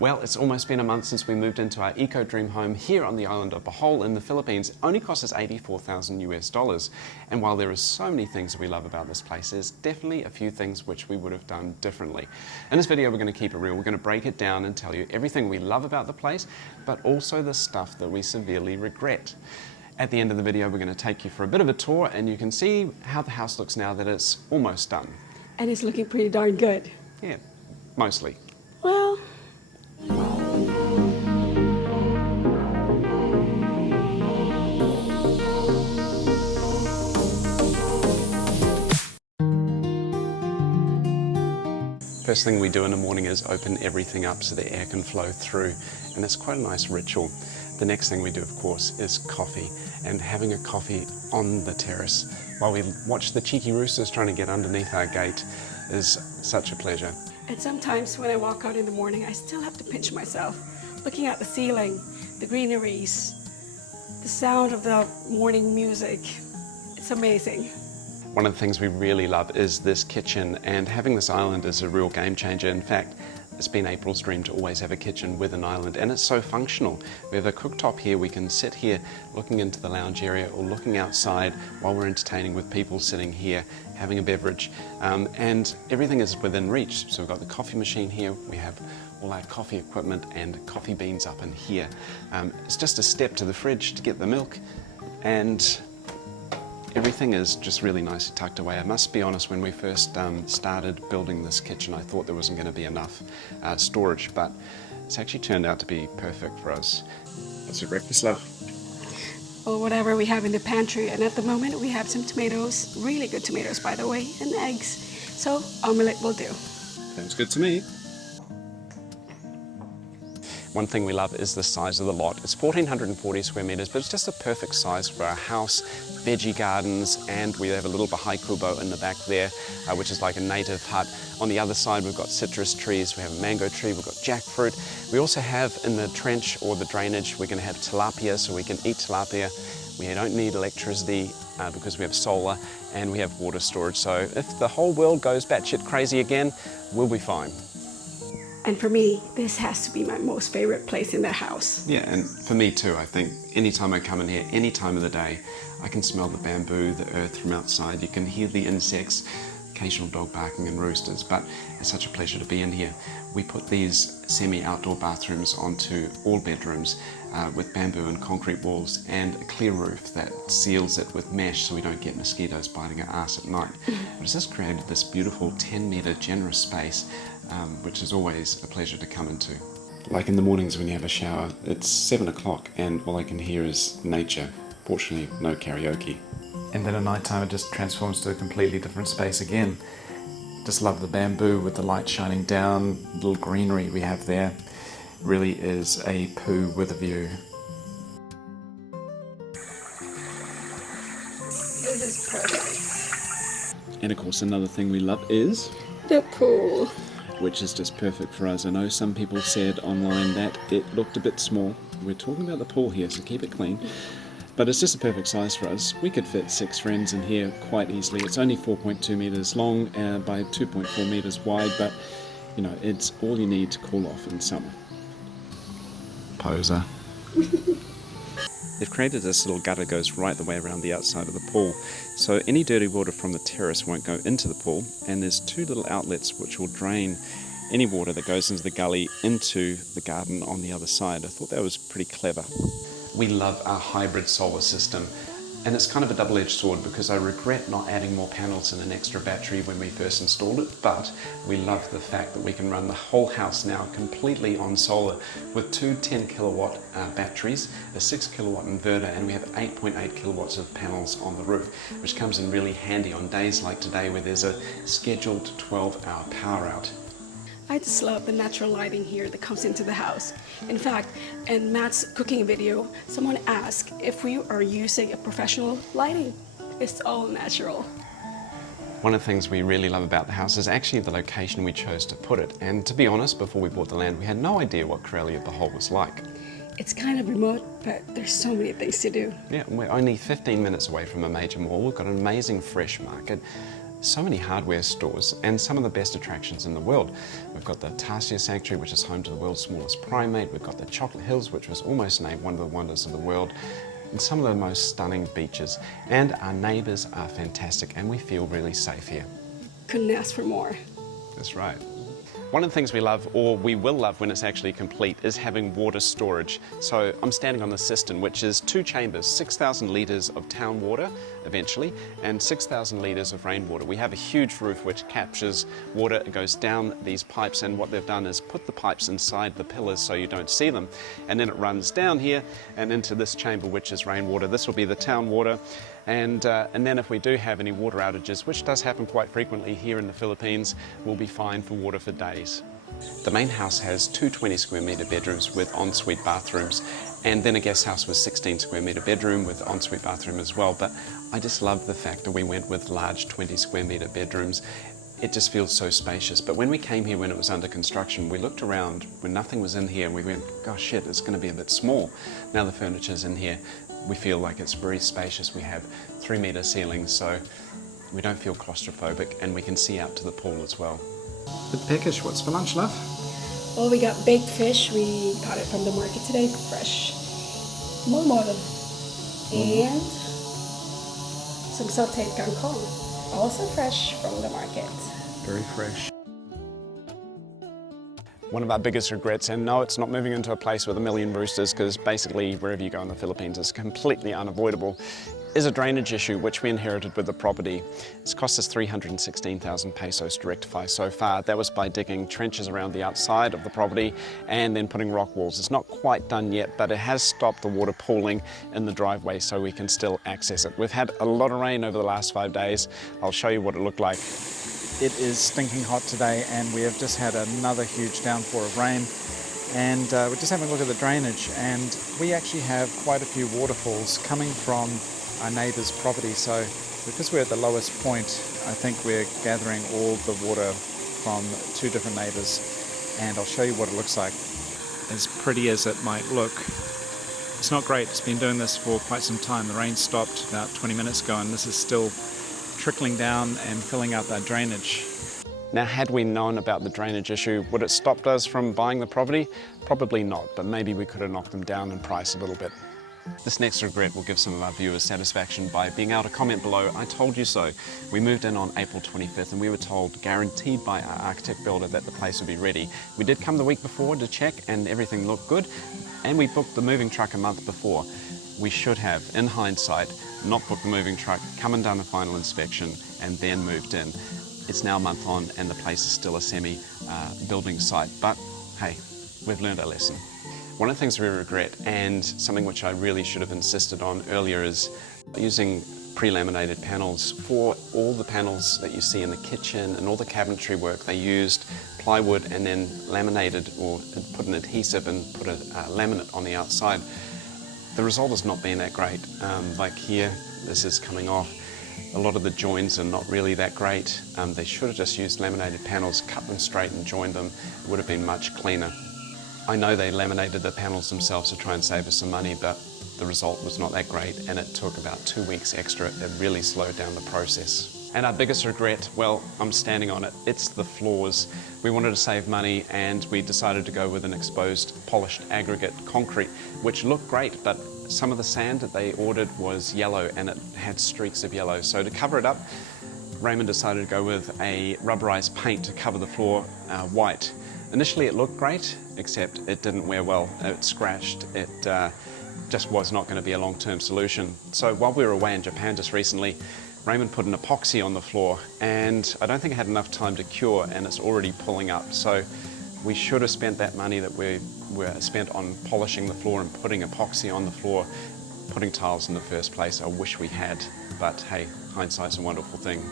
Well, it's almost been a month since we moved into our Eco Dream home here on the island of Bohol in the Philippines. It only cost us $84,000. And while there are so many things that we love about this place, there's definitely a few things which we would have done differently. In this video, we're going to keep it real. We're going to break it down and tell you everything we love about the place, but also the stuff that we severely regret. At the end of the video, we're going to take you for a bit of a tour, and you can see how the house looks now that it's almost done. And it's looking pretty darn good. Yeah, mostly. Well, First thing we do in the morning is open everything up so the air can flow through, and it's quite a nice ritual. The next thing we do, of course, is coffee, and having a coffee on the terrace while we watch the cheeky roosters trying to get underneath our gate is such a pleasure. and sometimes when I walk out in the morning, I still have to pinch myself, looking at the ceiling, the greeneries, the sound of the morning music. It's amazing. One of the things we really love is this kitchen, and having this island is a real game changer. In fact, it's been April's dream to always have a kitchen with an island, and it's so functional. We have a cooktop here. We can sit here looking into the lounge area or looking outside while we're entertaining with people sitting here having a beverage, and everything is within reach. So we've got the coffee machine here. We have all our coffee equipment and coffee beans up in here. It's just a step to the fridge to get the milk, and everything is just really nicely tucked away. I must be honest, when we first started building this kitchen, I thought there wasn't going to be enough storage, but it's actually turned out to be perfect for us. What's your breakfast, love? Or whatever we have in the pantry. And at the moment, we have some tomatoes, really good tomatoes, by the way, and eggs. So omelette will do. Sounds good to me. One thing we love is the size of the lot. It's 1,440 square meters, but it's just a perfect size for our house, veggie gardens, and we have a little bahai kubo in the back there, which is like a native hut. On the other side, we've got citrus trees, we have a mango tree, we've got jackfruit. We also have in the trench or the drainage, we're going to have tilapia, so we can eat tilapia. We don't need electricity because we have solar, and we have water storage. So if the whole world goes batshit crazy again, we'll be fine. And for me, this has to be my most favorite place in the house. Yeah, and for me too. I think anytime I come in here, any time of the day, I can smell the bamboo, the earth from outside. You can hear the insects, occasional dog barking and roosters, but it's such a pleasure to be in here. We put these semi-outdoor bathrooms onto all bedrooms with bamboo and concrete walls and a clear roof that seals it with mesh so we don't get mosquitoes biting our ass at night. But it's just created this beautiful 10-meter generous space, which is always a pleasure to come into. Like in the mornings when you have a shower, it's 7 o'clock and all I can hear is nature. Fortunately, no karaoke. And then at night time it just transforms to a completely different space again. Just love the bamboo with the light shining down, little greenery we have there. Really is a poo with a view. This is perfect. And of course another thing we love is The pool. which is just perfect for us. I know some people said online that it looked a bit small. We're talking about the pool here, so keep it clean. But it's just a perfect size for us. We could fit 6 friends in here quite easily. It's only 4.2 meters long by 2.4 meters wide, but you know, it's all you need to cool off in summer. Poser. They've created this little gutter that goes right the way around the outside of the pool, so any dirty water from the terrace won't go into the pool, and there's 2 little outlets which will drain any water that goes into the gully into the garden on the other side. I thought that was pretty clever. We love our hybrid solar system, and it's kind of a double-edged sword because I regret not adding more panels and an extra battery when we first installed it, but we love the fact that we can run the whole house now completely on solar with 2 10-kilowatt batteries, a 6-kilowatt inverter, and we have 8.8 kilowatts of panels on the roof, which comes in really handy on days like today where there's a scheduled 12-hour power out. I just love the natural lighting here that comes into the house. In fact, in Matt's cooking video, someone asked if we are using a professional lighting. It's all natural. One of the things we really love about the house is actually the location we chose to put it. And to be honest, before we bought the land, we had no idea what Corellia Bohol was like. It's kind of remote, but there's so many things to do. Yeah, we're only 15 minutes away from a major mall. We've got an amazing fresh market, So many hardware stores and some of the best attractions in the world. We've got the Tarsier Sanctuary, which is home to the world's smallest primate. We've got the Chocolate Hills, which was almost named one of the wonders of the world, and some of the most stunning beaches. And our neighbours are fantastic and we feel really safe here. Couldn't ask for more. That's right. One of the things we love, or we will love when it's actually complete, is having water storage. So I'm standing on the cistern, which is 2 chambers, 6,000 litres of town water eventually, and 6,000 litres of rainwater. We have a huge roof which captures water. It goes down these pipes, and what they've done is put the pipes inside the pillars so you don't see them. And then it runs down here and into this chamber, which is rainwater. This will be the town water. And then if we do have any water outages, which does happen quite frequently here in the Philippines, we'll be fine for water for days. The main house has 2 20 square metre bedrooms with ensuite bathrooms, and then a guest house with 16 square metre bedroom with ensuite bathroom as well. But I just love the fact that we went with large 20 square metre bedrooms. It just feels so spacious. But when we came here when it was under construction, we looked around when nothing was in here and we went, gosh shit, it's going to be a bit small. Now the furniture's in here, we feel like it's very spacious. We have 3-metre ceilings, so we don't feel claustrophobic, and we can see out to the pool as well. Bit peckish. What's for lunch, love? Well, we got baked fish. We got it from the market today, fresh. Molmol. And some sauteed kangkong, also fresh from the market. Very fresh. One of our biggest regrets, and no, it's not moving into a place with 1 million roosters, because basically wherever you go in the Philippines is completely unavoidable, is a drainage issue which we inherited with the property. It's cost us 316,000 pesos to rectify so far. That was by digging trenches around the outside of the property and then putting rock walls. It's not quite done yet, but it has stopped the water pooling in the driveway so we can still access it. We've had a lot of rain over the last 5 days. I'll show you what it looked like. It is stinking hot today, and we have just had another huge downpour of rain, and we're just having a look at the drainage, and we actually have quite a few waterfalls coming from our neighbour's property. So because we're at the lowest point, I think we're gathering all the water from 2 different neighbours, and I'll show you what it looks like. As pretty as it might look, it's not great. It's been doing this for quite some time. The rain stopped about 20 minutes ago, and this is still trickling down and filling up our drainage. Now, had we known about the drainage issue, would it stopped us from buying the property? Probably not, but maybe we could have knocked them down in price a little bit. This next regret will give some of our viewers satisfaction by being able to comment below, I told you so. We moved in on April 25th and we were told, guaranteed by our architect builder, that the place would be ready. We did come the week before to check and everything looked good, and we booked the moving truck a month before. We should have, in hindsight, not booked the moving truck, come and done a final inspection, and then moved in. It's now a month on and the place is still a semi-building site, but hey, we've learned our lesson. One of the things we regret, and something which I really should have insisted on earlier, is using pre-laminated panels. For all the panels that you see in the kitchen and all the cabinetry work, they used plywood and then laminated or put an adhesive and put a laminate on the outside. The result has not been that great. Like here, this is coming off. A lot of the joins are not really that great. They should have just used laminated panels, cut them straight and joined them. It would have been much cleaner. I know they laminated the panels themselves to try and save us some money, but the result was not that great, and it took about 2 weeks extra. It really slowed down the process. And our biggest regret, well, I'm standing on it, it's the floors. We wanted to save money and we decided to go with an exposed polished aggregate concrete, which looked great, but some of the sand that they ordered was yellow and it had streaks of yellow. So to cover it up, Raymond decided to go with a rubberized paint to cover the floor white. Initially it looked great, except it didn't wear well. It scratched. It just was not going to be a long-term solution. So while we were away in Japan just recently, Raymond put an epoxy on the floor, and I don't think it had enough time to cure, and it's already pulling up. So we should have spent that money that we spent on polishing the floor and putting epoxy on the floor, putting tiles in the first place. I wish we had, but hey, hindsight's a wonderful thing.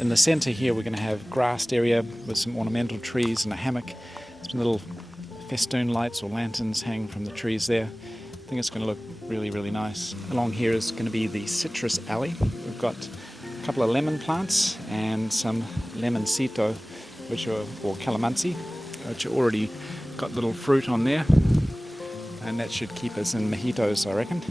In the centre here we're going to have grassed area with some ornamental trees and a hammock. Some little festoon lights or lanterns hanging from the trees there. I think it's going to look really, really nice. Along here is going to be the citrus alley. We've got a couple of lemon plants and some lemoncito, or calamansi, which are already Got little fruit on there, and that should keep us in mojitos, I reckon.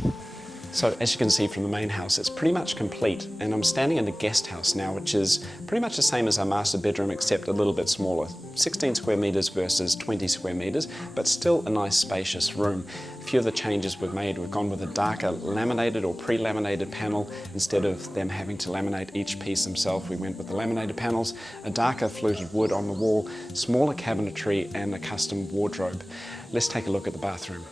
So as you can see from the main house, it's pretty much complete, and I'm standing in the guest house now, which is pretty much the same as our master bedroom except a little bit smaller. 16 square meters versus 20 square meters, but still a nice spacious room. A few of the changes we've made, we've gone with a darker laminated or pre-laminated panel. Instead of them having to laminate each piece themselves, we went with the laminated panels, a darker fluted wood on the wall, smaller cabinetry and a custom wardrobe. Let's take a look at the bathroom.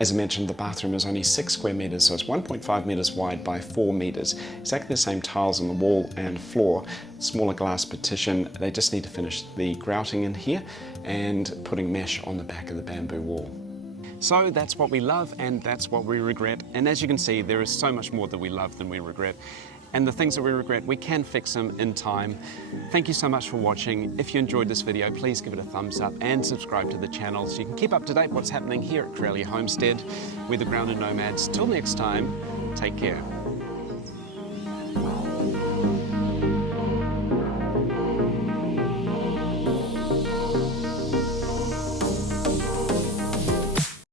As I mentioned, the bathroom is only 6 square meters, so it's 1.5 meters wide by 4 meters. Exactly the same tiles on the wall and floor, smaller glass partition. They just need to finish the grouting in here and putting mesh on the back of the bamboo wall. So that's what we love and that's what we regret. And as you can see, there is so much more that we love than we regret. And the things that we regret, we can fix them in time. Thank you so much for watching. If you enjoyed this video, please give it a thumbs up and subscribe to the channel so you can keep up to date what's happening here at Corellia Homestead. We're the Grounded Nomads. Till next time, take care.